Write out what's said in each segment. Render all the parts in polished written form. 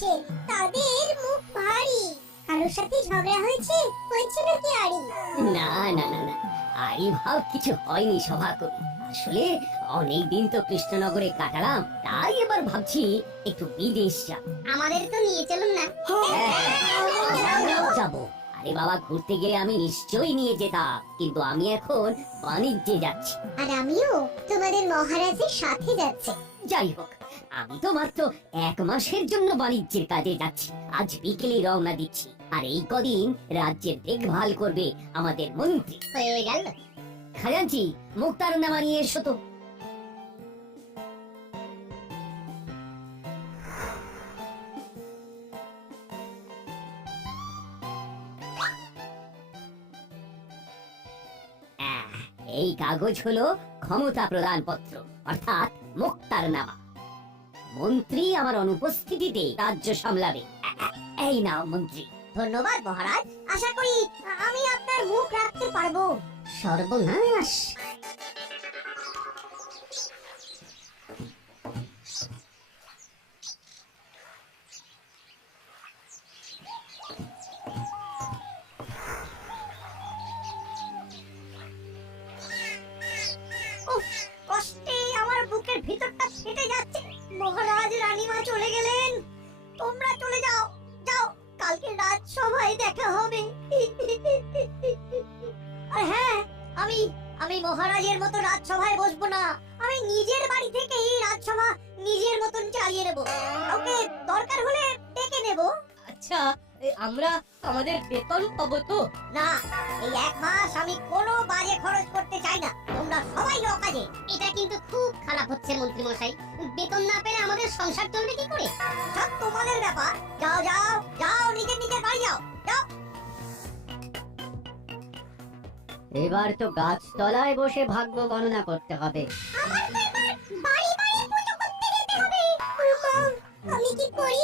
লাগছে, তাদের মুখ ভারী। কারোর সাথে ঝগড়া হয়েছে নাকি আরি? না না না না, আরে ভাব কিছু হয়নি সভাকবি। আসলে অনেকদিন তো কৃষ্ণনগরে কাটালাম, তাই এবার ভাবছি একটু বিদেশ যাব। আমাদের তো নিয়ে চলুন না। আমরাও যাবো। আরে বাবা, ঘুরতে গেলে আমি নিশ্চয়ই নিয়ে যেতাম, কিন্তু আমি এখন বাণিজ্যে যাচ্ছি। আর আমিও তোমাদের মহারাজের সাথে যাচ্ছি। যাই হোক, আমি তো মাত্র 1 মাসের জন্য বাণিজ্যের কাজে যাচ্ছি। আজ বিকেলে রওনা দিচ্ছি, আর এই কদিন রাজ্যের দেখভাল করবে আমাদের মন্ত্রী। হয়ে গেল। খাজাঞ্চি, মুক্তারনামা নিয়ে এসো তো। এই কাগজ হলো ক্ষমতা প্রদান পত্র, অর্থাৎ মুক্তারনামা। মন্ত্রী আমার অনুপস্থিতিতে রাজ্য সামলাবে। এই নাও মন্ত্রী। ধন্যবাদ মহারাজ, আশা করি আমি আপনার মুখ রাখতে পারবো। সর্বনাশ! কষ্টে আমার বুকের ভিতরটা ফেটে যাচ্ছে। মহারাজ রানীমা চলে গেলেন, তোমরা চলে যাও। যাও, কালকে রাজসভায় দেখা হবে। আর হ্যাঁ, আমি মহারাজের মতো রাজসভায় বসবো না। আমি নিজের বাড়ি থেকে এই রাজসভা নিজের মতন চালিয়ে নেব। ওকে দরকার হলে ডেকে নেব। আচ্ছা, আমরা আমাদের বেতন পাবো তো? না, এই 1 মাস আমি কোনো বাজে খরচ করতে চাই না। তোমরা সবাই অকাজে। এটা কিন্তু খুব খারাপ হচ্ছে মন্ত্রী মশাই। বেতন না পেলে আমাদের সংসার চলবে কি করে? সব তোমাদের ব্যাপার। যাও যাও যাও, নিজের বাড়ি যাও। যাও। এবার তো গাছতলায় বসে ভাগ্য গণনা করতে হবে। আমার তো এবার বাড়ি বাড়ি পুজো করতে যেতে হবে। আমি কি করি?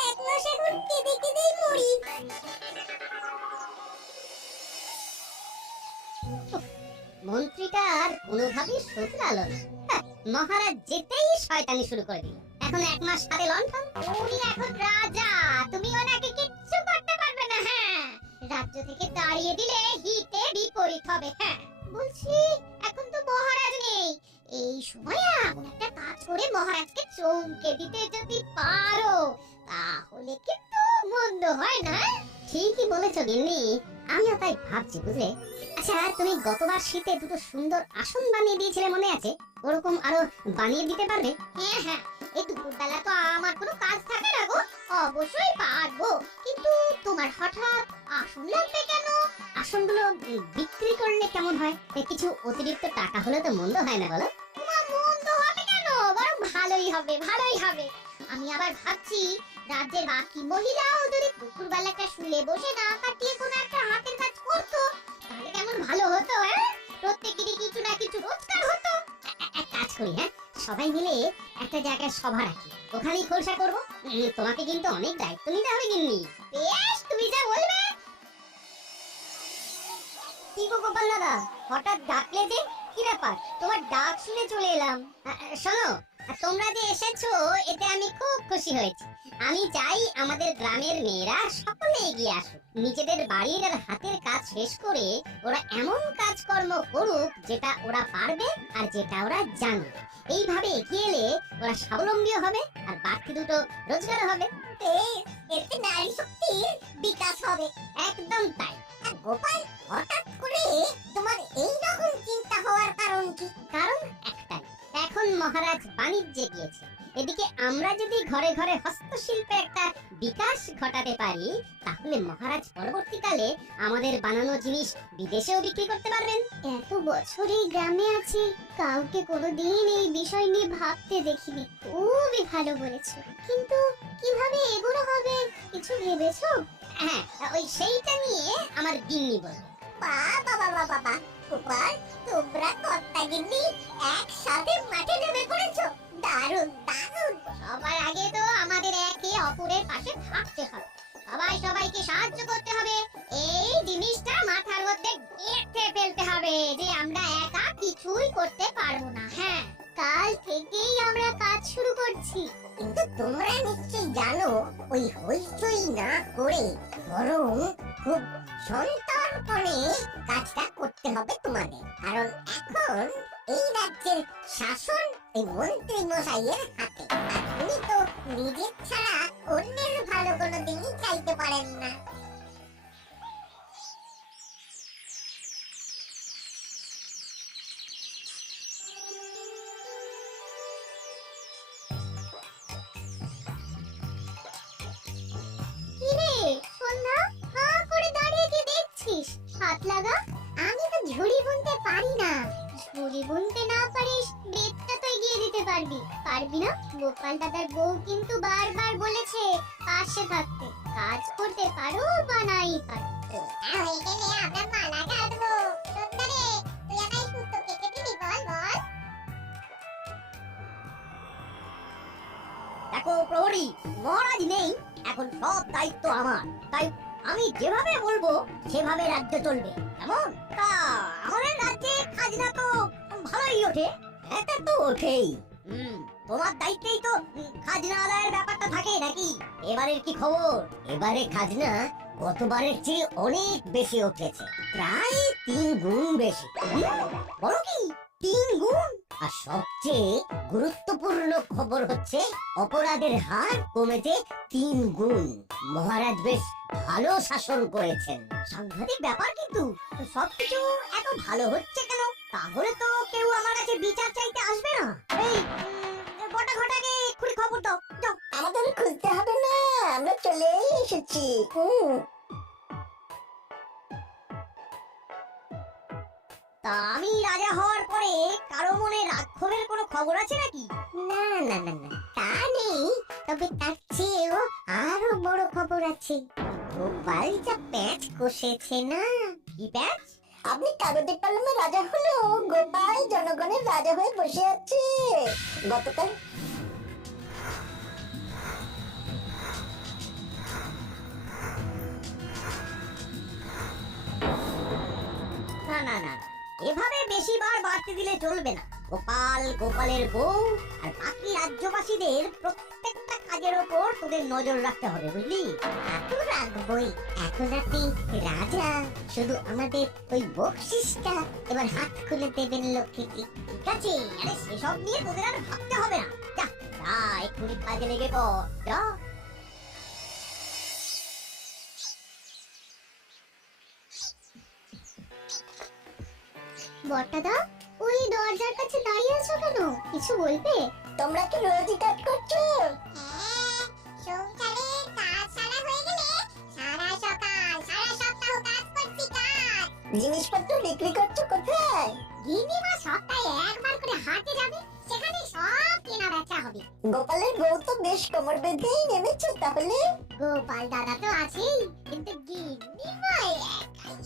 1 মাস এখন কেঁদে কেঁদেই মরি। মন্ত্রীটা আর কোনোভাবেই শুধরালো না। মহারাজ যেতেই শয়তানি শুরু করে দিল। এখন 1 মাস হাতে লণ্ঠন। উনি এখন রাজা, তুমি ওনাকে কিচ্ছু করতে পারবে না। হ্যাঁ, রাজ্য থেকে তাড়িয়ে দিলে হিতে বিপরীত হবে। হ্যাঁ, বলছি এখন তো মহারাজ নেই। এই সময় এমন একটা কাজ করে মহারাজকে চমকে দিতে যদি পারো, তাহলে কিন্তু মন্দ হয় না। ঠিকই বলেছো গিন্নি, আমিও তাই ভাবছি, বুঝলে। আচ্ছা, তুমি গতবার শীতে দুটো সুন্দর আসন বানিয়ে দিয়েছিলে, মনে আছে? ওরকম আরো বানিয়ে দিতে পারবে? হ্যাঁ হ্যাঁ, এই দুপুরবেলা তো আমার কোনো কাজ থাকে না গো। অবশ্যই পারবো, কিন্তু তোমার হঠাৎ আসন লাগবে কেন? আসনগুলো বিক্রি করলে কেমন হয়? কিছু অতিরিক্ত টাকা হলে তো মন্দ হয় না, বলো? মন্দ হবে কেন? বরং ভালোই হবে, ভালোই হবে। আমি আবার ভাবছি, রাজ্যের বাকি মহিলাও যদি দুপুরবেলাটা শুলে বসে না কাটিয়ে কোনো একটা হাতের কাজ করতো, তাহলে কেমন ভালো হতো। প্রত্যেকেরই কিছু না কিছু রোজগার হতো। এক কাজ করি, সবাই মিলে একটা জায়গায় সভা রাখি, ওখানেই খোলসা করবো। তোমাকে কিন্তু অনেক দায়িত্ব নিতে হবে গিন্নি। বেশ, তুমি যা বলবে। কি গো গোপাল দাদা, হঠাৎ ডাকলে যে? কি ব্যাপার? তোমার ডাক শুনে চলে এলাম। শোনো, তোমরা যে এসেছো এতে আমি খুব খুশি হয়েছি। আমি চাই আমাদের গ্রামের মেয়েরা সকলে এগিয়ে আসুক, নিজেদের বাড়ির আর হাতের কাজ শেষ করে ওরা এমন কাজকর্ম করুক যেটা ওরা পারবে আর যেটা ওরা জানবে। এইভাবে এগিয়ে এলে ওরা স্বাবলম্বী হবে আর বাড়তি দুটো রোজগার হবে। এতে নারী শক্তির বিকাশ হবে। একদম তাই। গোপাল, হঠাৎ করে তোমার এই রকম চিন্তা হওয়ার কারণ কি? কারণ একটাই, এখন মহারাজ বাণিজ্যে গিয়েছে। এদিকে আমরা যদি ঘরে ঘরে হস্তশিল্পে একটা বিকাশ ঘটাতে পারি, তাহলে মহারাজ পরবর্তীকালে আমাদের বানানো জিনিস বিদেশেও বিক্রি করতে পারবেন। এত বছরই গ্রামে আছি, কাউকে কোনোদিন এই বিষয় নিয়ে ভাবতে দেখিনি। খুবই ভালো বলেছো, কিন্তু কিভাবে এগোনো হবে কিছু ভেবেছো? হ্যাঁ, ওই সেইটা নিয়ে আমার গিন্নি বলবে। বাবা বাবা বাবা, গোপাল, তোমরা কর্তা গিন্নি একসাথে মাঠে নেমে পড়েছো। দারুণ দারুণ। সবার আগে তো আমাদের একে অপরের পাশে থাকতে হবে, সবাই সবাইকে সাহায্য করতে হবে। এই জিনিসটা মাথার মধ্যে গেঁথে ফেলতে হবে যে আমরা একা কিছুই করতে পারবো না। হ্যাঁ, কাল থেকেই আমরা কাজ শুরু করছি। কিন্তু তোমরা নিশ্চয়ই জানো ওই হইচই না করে বরং খুব সন্তর্পণে কাজটা করতে হবে তোমাদের, কারণ এখন এই রাজ্যের শাসন এই মন্ত্রী মশাইয়ের হাতে। আর উনি তো নিজের ছাড়া অন্যের ভালো কোনো দিনই চাইতে পারেন না। কি রে সন্ধ্যা, হাঁ করে দাঁড়িয়ে কি দেখছিস? হাত লাগা। আমি তো ঝুড়ি বুনতে পারি না। ঝুড়ি বুনতে না পারিস, বেতটা তো এগিয়ে দিতে পারবি। পারবি না? গোপাল দাদার বউ কিন্তু বারবার বলেছে পাশে থাকতে। কাজ করতে পারো বা নাই পারো। হয়ে গেলে আমরা মালা গাঁথবো। সুন্দরে, তুই আমায় সুতো কেটে দিবি, বল বল। দেখো প্রহরী, মহারাজ নেই, এখন সব দায়িত্ব আমার। তাই আমি যেভাবে বলবো সেভাবে রাজ্য চলবে, কেমন? তা আমাদের রাজ্যে খাজনা তো ভালোই ওঠে। এটা তো ওঠেই। তোমার দায়িত্বেই তো খাজনা আদায়ের ব্যাপারটা থাকে নাকি? এবারের কি খবর? এবারে খাজনা গতবারের চেয়ে অনেক বেশি উঠেছে, প্রায় 3 গুণ বেশি। বলো কি 3 গুণ? আর সবচেয়ে গুরুত্বপূর্ণ খবর হচ্ছে অপরাধের হার কমেছে 3 গুণ। মহারাজ বেশ ভালো শাসন করেছেন। সাংঘাতিক ব্যাপার কিন্তু। সবকিছু এত ভালো হচ্ছে কেন? তাহলে তো কেউ আমার কাছে বিচার চাইতে আসবে না। এই বটা ঘটাকে এক্ষুনি খবর দাও, যাও। আমাদের খুঁজতে হবে না, আমরা চলে এসেছি। তা আমি রাজা হওয়ার পরে কারো মনে রাগ ক্ষোভের কোনো খবর আছে নাকি? না না না না, তা নেই। তবে তার চেয়েও আরো বড় খবর আছে। গোপাল যা প্যাচ কষেছে না। কি প্যাচ? আপনি কাগজে কলমে রাজা হলো, গোপাল জনগণের রাজা হয়ে বসে আছে। গতকাল না না না, এভাবে বেশিবার বাড়তে দিলে চলবে না। গোপাল, গোপালের বউ আর বাকি রাজ্যবাসীদের প্রত্যেকটা কাজের ওপর তোদের নজর রাখতে হবে, বুঝলি? তো রাখবই। এখন আপনি রাজা, শুধু আমাদের ওই বকশিসটা এবার হাত খুলে দেবেন লক্ষ্মীকে। ঠিক আছে, আরে সেসব নিয়ে তোদের আর ভাবতে হবে না। যা যা, এক্ষুনি কাজে লেগে পড়, যা। বটাদা, ওই দরজার কাছে দাঁড়িয়ে আছো কেন? কিছু বলবে? তোমরা কি রোজই কাজ করছো? সংসারে কাজ সারা হয়ে গেলে সারা সকাল সারা সপ্তাহ কাজ করছি কাজ। জিনিসপত্র বিক্রি করছো কোথায়? গিন্নিমা সপ্তাহে একবার করে হাটে যাবে, সেখানে সব কেনা বেচা হবে। গোপালের বউ তো বেশ কোমর বেঁধেই নেমেছো তাহলে। গোপাল দাদা তো আছেই, কিন্তু গিন্নিমা একাই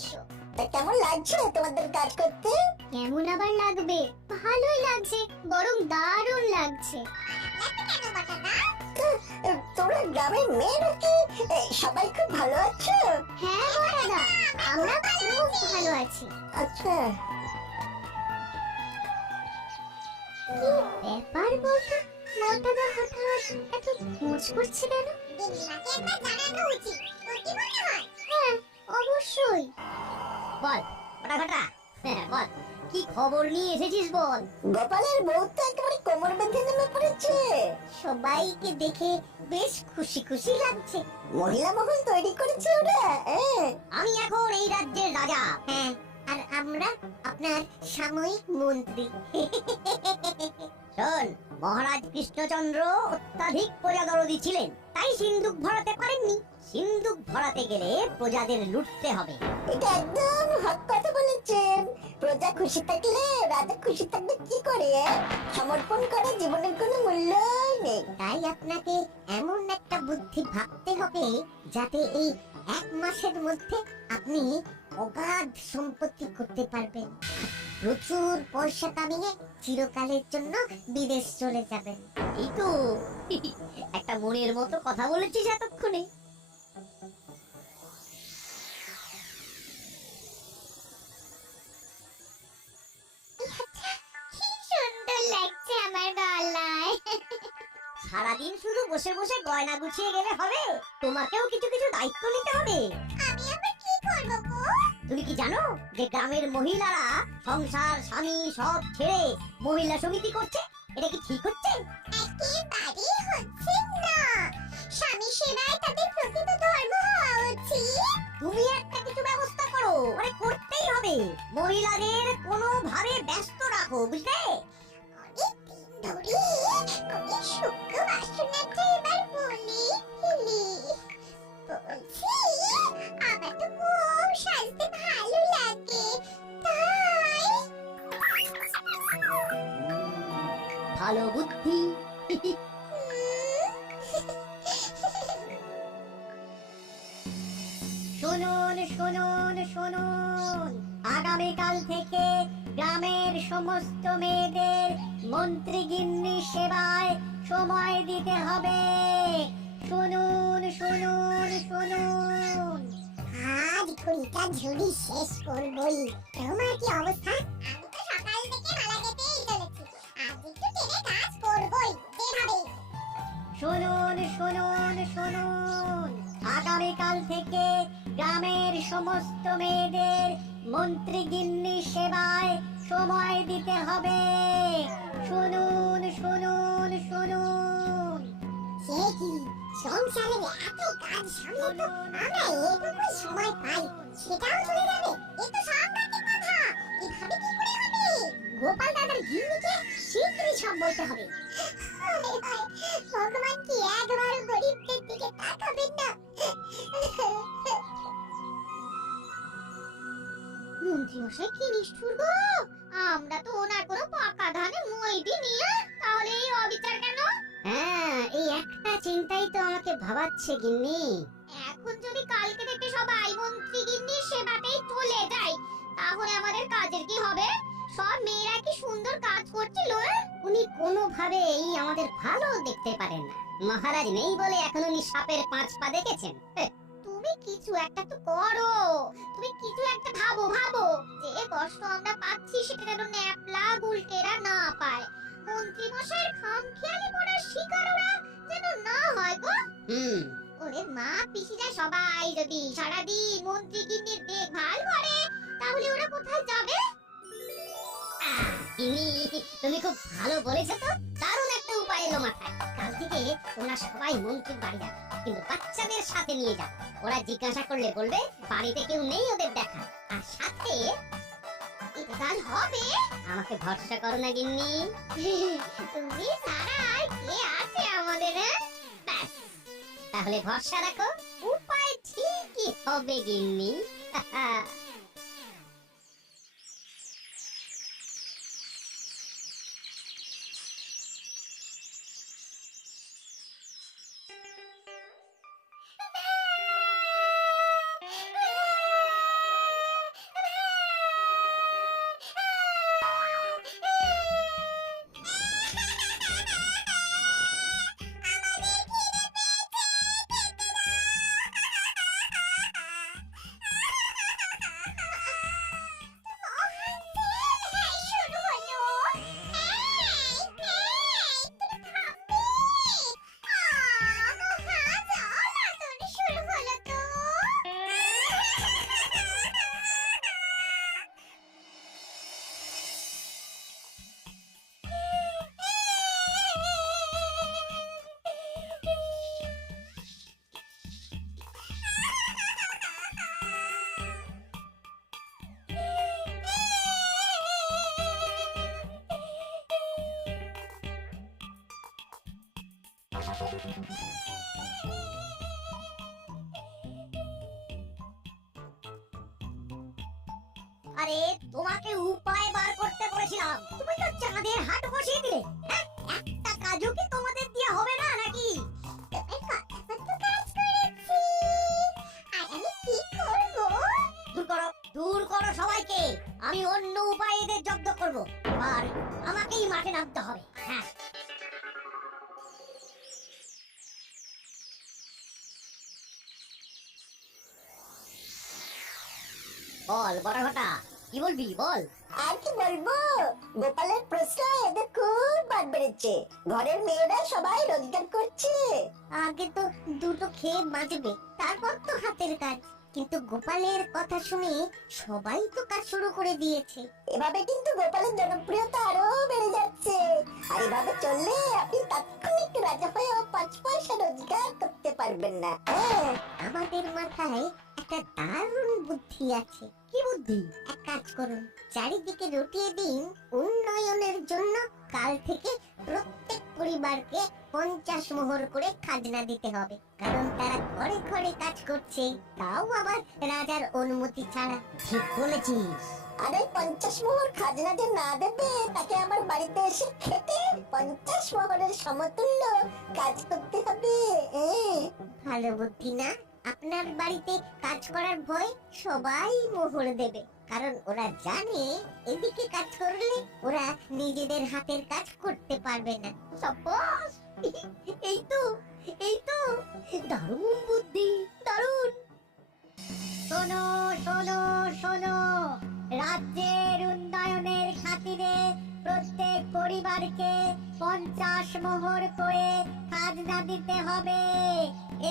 100। তা কেমন লাগছে তোমাদের কাজ করতে? কেমন আবার লাগবে? ভালোই লাগছে, বরং দারুণ লাগছে। তোমরা গ্রামের মেয়েরা কি সবাই খুব ভালো আছো? হ্যাঁ বটাদা, আমরা খুব ভালো আছি। আচ্ছা, কি ব্যাপার বলতো? বটাদা হঠাৎ এত খোঁজ করছে কেন? হ্যাঁ, অবশ্যই। বল বটা ঘটা, হ্যাঁ বল, কি খবর নিয়ে এসেছিস বল। গোপালের বউ তো একেবারে কোমর বেঁধে নেমে পড়েছে। সবাইকে দেখে বেশ খুশি খুশি লাগছে। মহিলা মহল তৈরি করেছে ওরা। আমি এখন এই রাজ্যের রাজা। হ্যাঁ, আর আমরা আপনার সাময়িক মন্ত্রী। শোন, মহারাজ কৃষ্ণচন্দ্র অত্যাধিক প্রজাদরদি ছিলেন, তাই সিন্ধুক ভরাতে পারেননি। সিন্ধুক ভরাতে গেলে প্রজাদের লুটতে হবে। এটা একদম হক কথা বলেছেন। প্রজা খুশি থাকলে রাজা খুশি থাকবে কি করে? সমর্পণ করা জীবনের কোনো মূল্যই নেই। তাই আপনাকে এমন একটা বুদ্ধি ভাবতে হবে যাতে এই 1 মাসের মধ্যে আপনি অগাধ সম্পত্তি করতে পারবেন। প্রচুর পয়সা কামিয়ে চিরকালের জন্য বিদেশ চলে যাবেন। এই তো একটা মনের মতো কথা বলেছিস এতক্ষণে। কি সুন্দর লাগছে আমার গলায়। সারাদিন শুধু বসে বসে গয়না গুছিয়ে গেলে হবে, তোমাকেও কিছু কিছু দায়িত্ব নিতে হবে। আমি আবার কি করব গো? তুমি কি জানো যে গ্রামের মহিলারা সংসার স্বামী সব ছেড়ে মহিলা সমিতি করছে? এটা কি ঠিক হচ্ছে? একেবারেই হচ্ছে না। স্বামী সেবাই তাদের প্রকৃত ধর্ম হওয়া উচিত। তুমি একটা কিছু ব্যবস্থা করো, মানে করতেই হবে। মহিলাদের কোনোভাবে ব্যস্ত রাখো, বুঝলে? অনেক দিন ধরে আমি শুক্র বাসনাটা এবার বলি ফেলি। বলছি, আমার তো খুব সাজতে ভালো লাগে, তাই ভালো বুদ্ধি। শুনুন শুনুন শুনুন, আগামীকাল থেকে গ্রামের সমস্ত মেয়েদের মন্ত্রীগিন্নি সেবায় সময় দিতে হবে। শুনুন শুনুন শুনুন। আজ ঘড়িটা ঝুড়ি শেষ করবই। তোমার কি অবস্থা? আমি তো সকাল থেকে মালা গেতেই চলেছি। আজ একটু টেনে কাজ করবই, যেভাবে। শুনুন শুনুন শুনুন, আগামীকাল থেকে গ্রামের সমস্ত মেয়েদের মন্ত্রীগিন্নি সেবায় সময় দিতে হবে। শুনুন শুনুন শুনুন। সে কি, সংসারের এত কাজ সামলে তো আমরা এইটুকু সময় পাই, সেটাও চলে যাবে? এ তো সাংঘাতিক কথা। এভাবে কি করে হবে? গোপাল দাদার গিন্নিকে শীঘ্রই সব বলতে হবে। হায় হায়, ভগবান কি একবার গরিবদের দিকে তাকাবেন না? মন্ত্রী মশাই কি নিষ্ঠুর গো! আমরা তো ওনার কোনো পাকা ধানে মই দিইনি, তাহলে এই অবিচার কেন? হ্যাঁ, এই একটা চিন্তাই তো আমাকে ভাবাচ্ছে গিন্নি। এখন যদি কালকে থেকে সবাই মন্ত্রী গিন্নির সেবাতেই চলে যায়, তাহলে আমাদের কাজের কি হবে? সব মেয়েরা কি সুন্দর কাজ করছিল? উনি কোনোভাবেই আমাদের ভালো দেখতে পারেন না। মহারাজ নেই বলে এখন উনি সাপের 5 পা দেখেছেন। তুমি কিছু একটা তো করো, তুমি কিছু একটা ভাবো ভাবো। যে কষ্ট আমরা পাচ্ছি সেটা যেন ন্যাপলা গুলটেরা না পায়। মন্ত্রী মশাইয়ের খামখেয়ালি পড়ার শিকার ওরা যেন না হয় গো। হুম, ওরে মা পিসিরা সবাই যদি সারাদিন মন্ত্রী গিন্নির দেখভাল করে, তাহলে ওরা কোথায় যাবে? গিন্নি, তুমি খুব ভালো বলেছো তো। দারুণ একটা উপায় এলো মাথায়। কাল থেকে ওরা সবাই মন্ত্রীর বাড়ি যাবে, কিন্তু বাচ্চাদের সাথে নিয়ে যাবে। ওরা জিজ্ঞাসা করলে বলবে বাড়িতে কেউ নেই ওদের দেখা। আর সাথে এটা কাজ হবে? আমাকে ভরসা করো না গিন্নি। তুমি ছাড়া আর কে আছে আমাদের? ব্যাস, তাহলে ভরসা রাখো, উপায় ঠিকই হবে গিন্নি। শুরু হলো। শুরু হলো তো। আরে তোমাকে উপায় বার করতে বলেছিলাম, তুমি তো চাঁদের হাট বসিয়ে দিলে। হ্যাঁ, একটা কাজও কি তোমাদের দিয়ে হবে না নাকি? তোমার কথা মতো কাজ করেছি। আর আমি কি করবো? দূর করো, দূর করো সবাইকে। আমি অন্য উপায়ে এদের জব্দ করব। আর আমাকেই মাঠে নামতে হবে। হ্যাঁ, বল বড় ঘটা, কি বলবি বল। আর কি বলবো, গোপালের প্রশ্রয় এদের খুব বার বেড়েছে। ঘরের মেয়েরা সবাই রোজগার করছে। আগে তো দুটো খেয়ে বাঁচবে, তারপর তো হাতের কাজ। কিন্তু গোপালের কথা শুনে সবাই তো কাজ শুরু করে দিয়েছে। এভাবে কিন্তু গোপালের জনপ্রিয়তা আরো বেড়ে যাচ্ছে। আর এভাবে চললে আপনি তাৎক্ষণিক রাজা হয়েও 5 পয়সা রোজগার করতে পারবেন না। হ্যাঁ, আমাদের মাথায় একটা দারুণ বুদ্ধি আছে। কি বুদ্ধি? এক কাজ করুন, চারিদিকে রটিয়ে দিন উন্নয়নের জন্য কাল থেকে প্রত্যেক পরিবারকে 50 মোহর করে খাজনা দিতে হবে। কারণ তারা ঘরে ঘরে কাজ করছে, তাও আবার রাজার অনুমতি ছাড়া। ঠিক বলেছিস। আরে 50 মোহর খাজনা যে না দেবে তাকে আমার বাড়িতে এসে খেটে 50 মোহরের সমতুল্য কাজ করতে হবে। ভালো বুদ্ধি না? আপনার বাড়িতে কাজ করার ভয় সবাই মোহর দেবে, কারণ ওরা জানে এদিকে কাজ করলে ওরা নিজেদের হাতের কাজ করতে পারবে না। সাব্বাস! এই তো দারুণ বুদ্ধি, দারুণ। শোনো শোনো শোনো, রাজ্যের উন্নয়নের খাতিরে প্রত্যেক পরিবারকে 50 মোহর করে খাজনা দিতে হবে।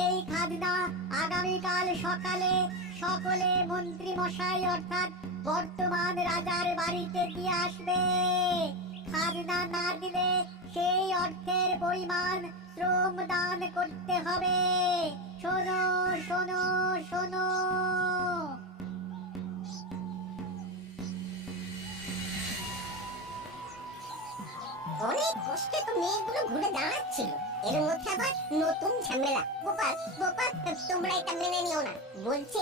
এই খাজনা আগামীকাল সকালে সকলে মন্ত্রী মশাই অর্থাৎ বর্তমান রাজার বাড়িতে দিয়ে আসবে। খাজনা না দিলে সেই অর্থের পরিমাণ শ্রম দান করতে হবে। শোনো শোনো শোনো। অনেক কষ্টে তো মেয়েগুলো ঘুরে দাঁড়াচ্ছিল, এর মধ্যে আবার নতুন ঝামেলা। গোপাল গোপাল, তোমরা এটা মেনে নিও না। বলছে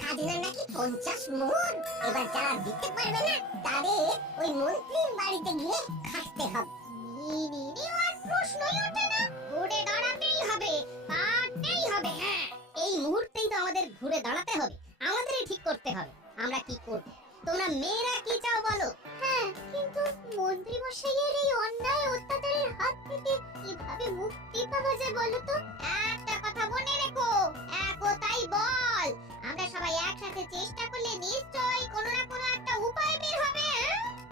খাজনা নাকি 50 মোহর, এবার যারা দিতে পারবে না তারে ওই মন্ত্রীর বাড়িতে গিয়ে খাটতে হবে। আর প্রশ্নই ওঠে না, ঘুরে দাঁড়াতেই হবে, পারতেই হবে। হ্যাঁ, এই মুহূর্তেই তো আমাদের ঘুরে দাঁড়াতে হবে, আমাদেরই ঠিক করতে হবে আমরা কি করব। তোমরা মেয়েরা কি চাও বলো? হ্যাঁ, কিন্তু মন্ত্রী মশাইয়ের এই অন্যায় অত্যাচারের হাত থেকে কিভাবে মুক্তি পাওয়া যায় বলো তো? একটা কথা মনে রেখো, একতাই বল। আমরা সবাই একসাথে চেষ্টা করলে নিশ্চয়ই কোনো না কোনো একটা উপায় বের হবে।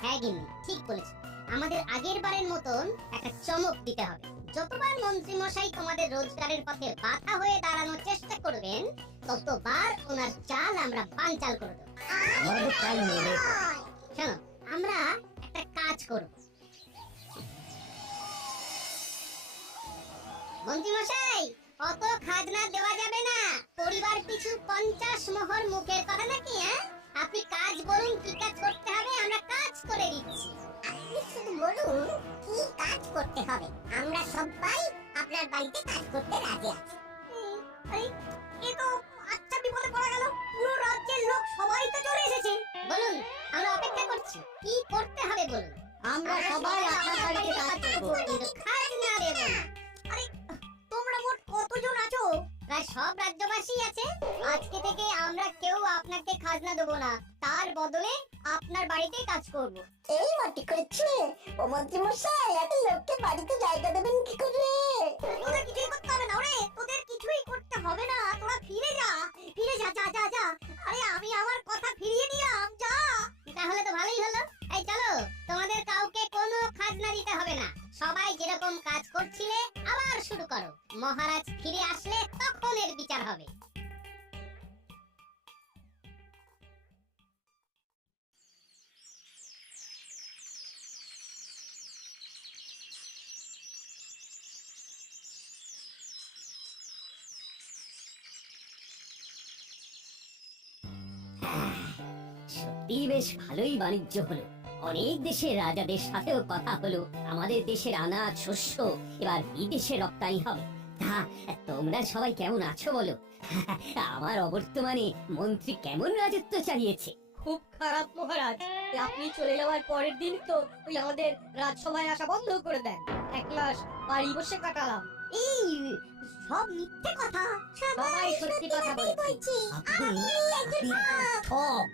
হ্যাঁ গিন্নি, ঠিক বলেছো। আমাদের আগের বারের মতন একটা চমক দিতে হবে। যতবার মন্ত্রী মশাই তোমাদের রোজগারের পথে বাধা হয়ে দাঁড়ানোর চেষ্টা করবেন, ততবার ওনার চাল আমরা বানচাল করে দেব। আমাদের তাই নেবে। শোনো, আমরা একটা কাজ করব। মন্ত্রী মশাই, অত খাজনা দেওয়া যাবে না। পরিবার পিছু 50 মোহর মুখের কথা নাকি? হ্যাঁ, আপনি কাজ বলুন, কি কাজ করতে হবে, আমরা কাজ করে দিচ্ছি। আপনি শুধু বলুন কি কাজ করতে হবে, আমরা সবাই আপনার বাড়িতে কাজ করতে রাজি আছি। আরে, এ তো আচ্ছা বিপদে পড়া গেল। পুরো রাজ্যের লোক সবাই তো চলে এসেছে। বলুন, আমরা অপেক্ষা করছি। কি করতে হবে বলুন। আমরা সবাই আপনার বাড়িতে কাজ করব। কিন্তু খাজনা দেব না। আরে, তোমরা মোট কতজন আছো? প্রায় সব রাজ্যবাসী আছে। আজকে থেকে আমরা কেউ আপনাকে খাজনা দেব না, তার বদলে আপনার বাড়িতে কাজ করব। এই মাটি করেছে। ও মন্ত্রী মশাই, এত লোককে বাড়িতে জায়গা দেবেন কি করে? তোদের কিছুই করতে হবে না রে, তোদের কিছুই করতে হবে না। তোরা ফিরে যা, ফিরে যা, যা যা যা। আরে, আমি আমার কথা ফিরিয়ে নিলাম, যা। তাহলে তো ভালোই হলো। এই চলো, তোমাদের কাউকে কোনো খাজনা দিতে হবে না। সবাই যেরকম কাজ করছিলে আবার শুরু করো। মহারাজ ফিরে আসলে তখন এর বিচার হবে। সত্যি বেশ ভালোই বাণিজ্য হলো। অনেক দেশের রাজাদের সাথেও কথা হলো। আমাদের দেশের আনাজ শস্য এবার বিদেশে রপ্তানি হবে। তা তোমরা সবাই কেমন আছো বলো? আমার অবর্তমানে মন্ত্রী কেমন রাজত্ব চালিয়েছে? খুব খারাপ মহারাজ। আপনি চলে যাওয়ার পরের দিন তো ওই আমাদের রাজসভায় আসা বন্ধ করে দেন। এক মাস বাড়ি বসে কাটালাম। এই সব মিথ্যে কথা। সবাই সত্যি কথা বলছি। আপনি ঠক।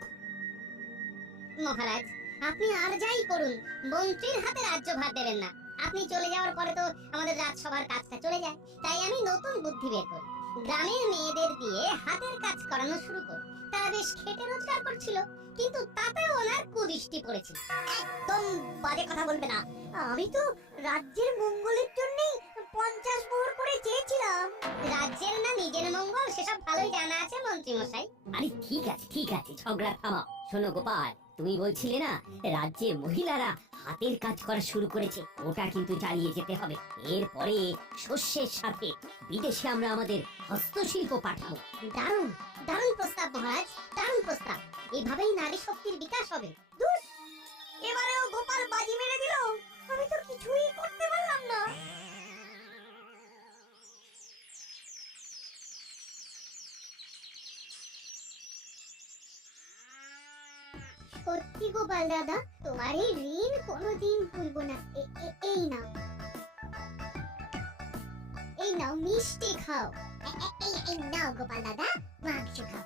মহারাজ, আপনি আর যাই করুন, মন্ত্রীর হাতে রাজ্যভার দেবেন না। আপনি চলে যাওয়ার পরে তো আমাদের রাজসভার কাজটা চলে যায়। তাই আমি নতুন বুদ্ধি বের করি। গ্রামের মেয়েদের দিয়ে হাতের কাজ করানো শুরু করে। তারা বেশ খেটে রোজগার করছিল, কিন্তু তাতেও ওনার কুদৃষ্টি পড়েছিল। একদম বাজে কথা বলবে না। আমি তো রাজ্যের মঙ্গলের জন্যই 50 মোহর করে চেয়েছিলাম। রাজ্যের না নিজের মঙ্গল সেসব ভালোই জানা আছে মন্ত্রী মশাই। আরে ঠিক আছে ঝগড়া থামাও। শোনো গোপাল, তুমি বলছিলে না রাজ্যে মহিলারা হাতের কাজ করা শুরু করেছে, ওটা কিন্তু চালিয়ে যেতে হবে। এরপরে শস্যের সাথে বিদেশে আমরা আমাদের হস্তশিল্প পাঠাবো। দারুণ দারুণ প্রস্তাব মহারাজ, দারুণ প্রস্তাব। এইভাবেই নারী শক্তির বিকাশ হবে। এবারেও গোপাল বাজি মেরে দিল, আমি তো কিছুই করতে পারলাম না। সত্যি গোপাল দাদা, তোমার এই ঋণ কোনোদিন ভুলবো না। এই নাও, এই নাও মিষ্টি খাও। এই নাও গোপাল দাদা, মাংস খাও।